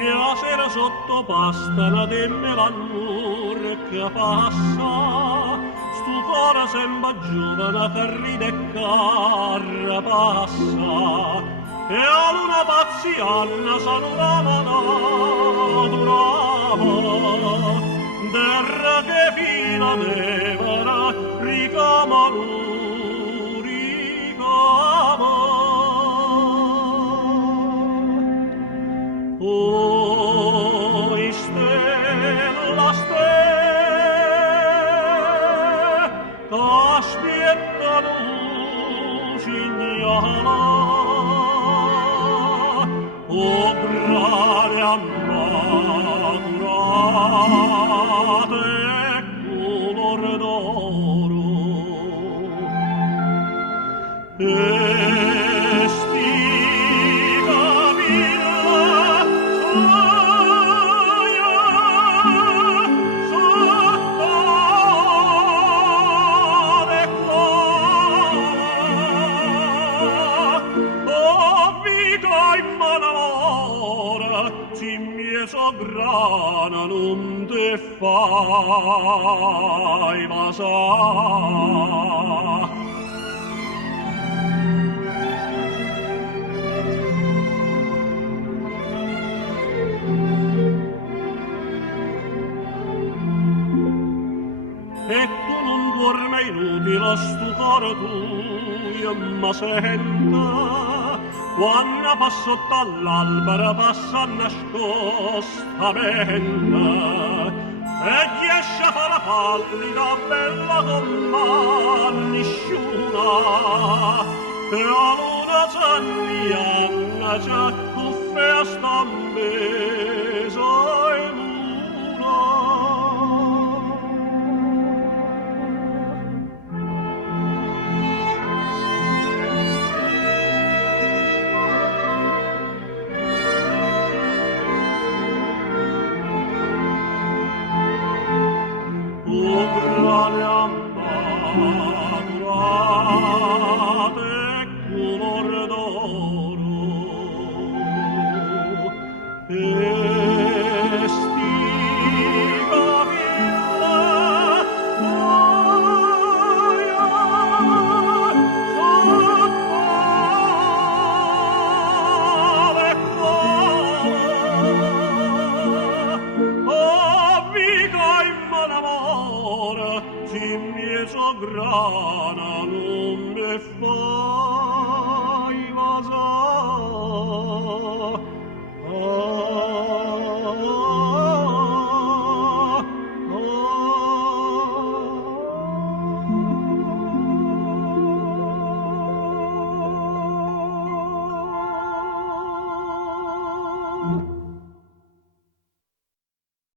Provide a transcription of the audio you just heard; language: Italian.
e la sera sotto pasta tenne l'annur che passa, stu cuore sembra giovane che ride e carrapassa, e a luna pazziana s'annurava durava, terra che fino devara ricama ricama. Oh, stella, stella, t'aspetta signala, oh, grane ammaturate color d'oro, e stica villa grana non te fai masà. E tu non dorme inutile stu cuore tuo ma senta quando passo dall'albero passa nascostamente e riesce a fare pallida bella come nessuno e la luna c'anniana c'è cuffe a stambesa e luna. Grane ammaturate color d'oro e stica villa sott'ale amica in manamore si mie grana non me fai masà.